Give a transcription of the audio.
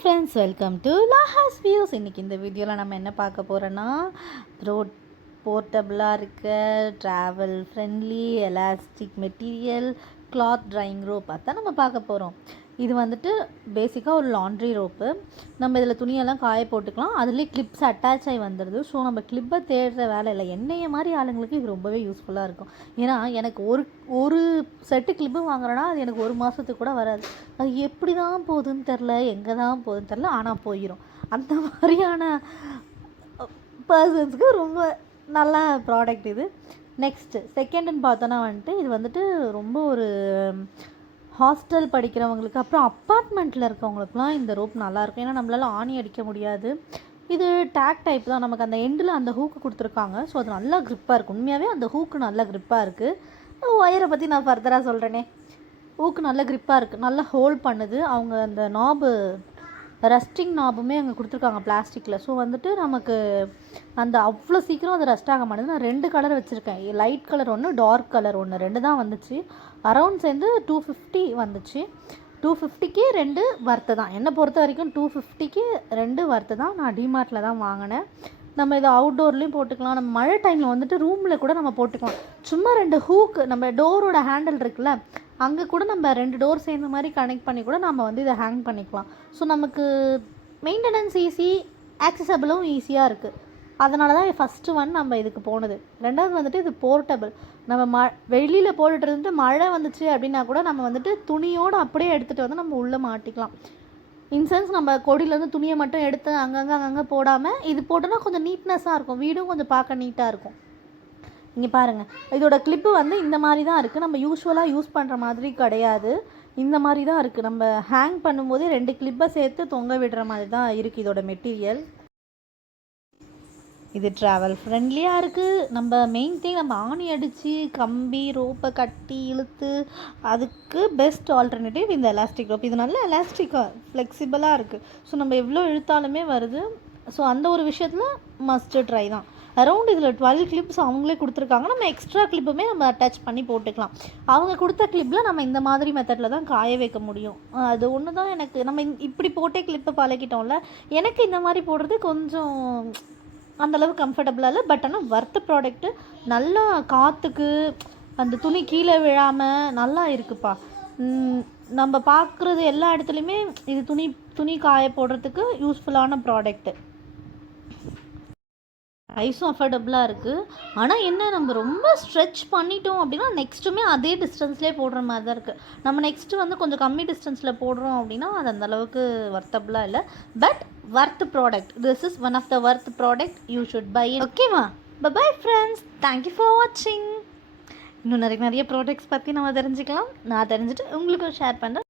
Friends, welcome to லாஹாஸ் views. இன்றைக்கி இந்த வீடியோவில் நம்ம என்ன பார்க்க போகிறோன்னா, போர்ட்டபுளாக இருக்க travel friendly elastic material cloth drying rope அதான் நம்ம பார்க்க போகிறோம். இது வந்துட்டு பேசிக்காக ஒரு லாண்ட்ரி ரோப்பு. நம்ம இதில் துணியெல்லாம் காய போட்டுக்கலாம். அதுலேயே கிளிப்ஸ் அட்டாச் ஆகி வந்துடுது. ஸோ நம்ம கிளிப்பை தேடுற வேலை இல்லை. என்னைய மாதிரி ஆளுங்களுக்கு இது ரொம்பவே யூஸ்ஃபுல்லாக இருக்கும். ஏன்னா எனக்கு ஒரு செட்டு கிளிப்பு வாங்குறேன்னா அது எனக்கு 1 மாதத்துக்கு கூட வராது. அது எப்படி தான் போகுதுன்னு தெரில, எங்கே தான் போகுதுன்னு தெரில, ஆனால் போயிடும். அந்த மாதிரியான பர்சன்ஸுக்கு ரொம்ப நல்ல ப்ராடக்ட் இது. நெக்ஸ்ட்டு செகண்டுன்னு பார்த்தோன்னா இது வந்துட்டு ரொம்ப ஒரு ஹாஸ்டல் படிக்கிறவங்களுக்கு, அப்புறம் அப்பார்ட்மெண்ட்டில் இருக்கவங்களுக்குலாம் இந்த ரோப் நல்லாயிருக்கும். ஏன்னா நம்மளால் ஆணி அடிக்க முடியாது. இது டேக் டைப் தான். நமக்கு அந்த எண்டில் அந்த ஹூக்கு கொடுத்துருக்காங்க. ஸோ அது நல்லா க்ரிப்பாக இருக்கும். உண்மையாகவே அந்த ஹூக்கு நல்லா க்ரிப்பாக இருக்குது. ஒயரை பற்றி நான் ஃபர்தராக சொல்கிறேனே. ஹூக்கு நல்லா க்ரிப்பாக இருக்குது, நல்லா ஹோல்ட் பண்ணுது. அவங்க அந்த நாபு ரஸ்டிங் நாபுமே அங்கே கொடுத்துருக்காங்க பிளாஸ்டிக்கில். ஸோ வந்துட்டு நமக்கு அந்த அவ்வளோ சீக்கிரம் அது ரஸ்ட் ஆக மாட்டேங்குது. நான் 2 கலர் வச்சுருக்கேன். லைட் கலர் ஒன்று, டார்க் கலர் ஒன்று, 2 தான் வந்துச்சு. அரௌண்ட் சேர்ந்து 250 வந்துச்சு. 250க்கு 2 வர்த்து தான். என்னை பொறுத்த வரைக்கும் 250க்கு 2 வர்த்து தான். நான் டிமார்ட்டில் தான் வாங்கினேன். நம்ம இதை அவுட்டோர்லேயும் போட்டுக்கலாம். நம்ம மழை டைமில் வந்துட்டு ரூமில் கூட நம்ம போட்டுக்கலாம். சும்மா 2 ஹூக்கு, நம்ம டோரோட ஹேண்டில் இருக்குல்ல, அங்கே கூட நம்ம 2 டோர் சேர்ந்த மாதிரி கனெக்ட் பண்ணி கூட நம்ம இதை ஹேங் பண்ணிக்கலாம். ஸோ நமக்கு மெயின்டெனன்ஸ் ஈஸி, ஆக்சசபிளும் ஈஸியாக இருக்குது. அதனால தான் ஃபஸ்ட்டு நம்ம இதுக்கு போனது. 2வது வந்துட்டு இது போர்ட்டபிள். நம்ம வெளியில் போட்டுட்டு இருந்துட்டு மழை வந்துச்சு அப்படின்னா கூட நம்ம வந்துட்டு துணியோடு அப்படியே எடுத்துகிட்டு வந்து நம்ம உள்ளே மாட்டிக்கலாம். இன்சென்ஸ் நம்ம கொடியிலேருந்து துணியை மட்டும் எடுத்து அங்கங்கே போடாமல் இது போட்டோன்னா கொஞ்சம் நீட்னஸாக இருக்கும். வீடும் கொஞ்சம் பார்க்க நீட்டாக இருக்கும். இங்கே பாருங்கள், இதோட கிளிப்பு இந்த மாதிரி தான் இருக்குது. நம்ம யூஸ்வலாக யூஸ் பண்ணுற மாதிரி கிடையாது. இந்த மாதிரி தான் இருக்குது. நம்ம ஹேங் பண்ணும்போதே 2 கிளிப்பை சேர்த்து தொங்க விடுற மாதிரி தான் இருக்குது இதோட மெட்டீரியல். இது ட்ராவல் ஃப்ரெண்ட்லியாக இருக்குது. நம்ம மெயின் திங், நம்ம ஆணி அடித்து கம்பி ரோப்பை கட்டி இழுத்து அதுக்கு பெஸ்ட் ஆல்டர்னேட்டிவ் இந்த எலாஸ்டிக் ரோப். இது நல்ல எலாஸ்டிக்காக ஃப்ளெக்சிபிளாக இருக்குது. ஸோ நம்ம எவ்வளோ இழுத்தாலுமே வருது. ஸோ அந்த ஒரு விஷயத்தில் மஸ்ட் ட்ரை தான். அரௌண்ட் இதில் 12 கிளிப்ஸ் அவங்களே கொடுத்துருக்காங்க. நம்ம எக்ஸ்ட்ரா கிளிப்புமே நம்ம அட்டாச் பண்ணி போட்டுக்கலாம். அவங்க கொடுத்த கிளிப்பில் நம்ம இந்த மாதிரி மெத்தடில் தான் காய வைக்க முடியும். அது ஒன்று தான் எனக்கு, நம்ம இப்படி போட்டே கிளிப்பை பழகிட்டோம்ல, எனக்கு இந்த மாதிரி போடுறது கொஞ்சம் அந்தளவு கம்ஃபர்டபுளாக இல்லை. பட் ஆனால் வர்த்த ப்ராடக்ட்டு, நல்லா காற்றுக்கு அந்த துணி கீழே விழாமல் நல்லா இருக்குப்பா. நம்ம பார்க்குறது எல்லா இடத்துலையுமே இது துணி காய போடுறதுக்கு யூஸ்ஃபுல்லான ப்ராடக்ட்டு. ப்ரைஸும் அஃபோர்டபுளாக இருக்குது. ஆனால் என்ன, நம்ம ரொம்ப ஸ்ட்ரெச் பண்ணிட்டோம் அப்படின்னா நெக்ஸ்ட்டுமே அதே டிஸ்டன்ஸ்லேயே போடுற மாதிரி தான் இருக்குது. நம்ம நெக்ஸ்ட்டு கொஞ்சம் கம்மி டிஸ்டன்ஸில் போடுறோம் அப்படின்னா அது அந்தளவுக்கு வர்த்தபுளாக இல்லை. But worth product. This is one of the worth product. You should buy it. ஓகேவா? பை ஃப்ரெண்ட்ஸ், தேங்க்யூ ஃபார் வாட்சிங். இன்னும் நிறைய ப்ராடக்ட்ஸ் பற்றி நம்ம தெரிஞ்சுக்கலாம். நான் தெரிஞ்சுட்டு உங்களுக்கு ஷேர் பண்ணுறேன்.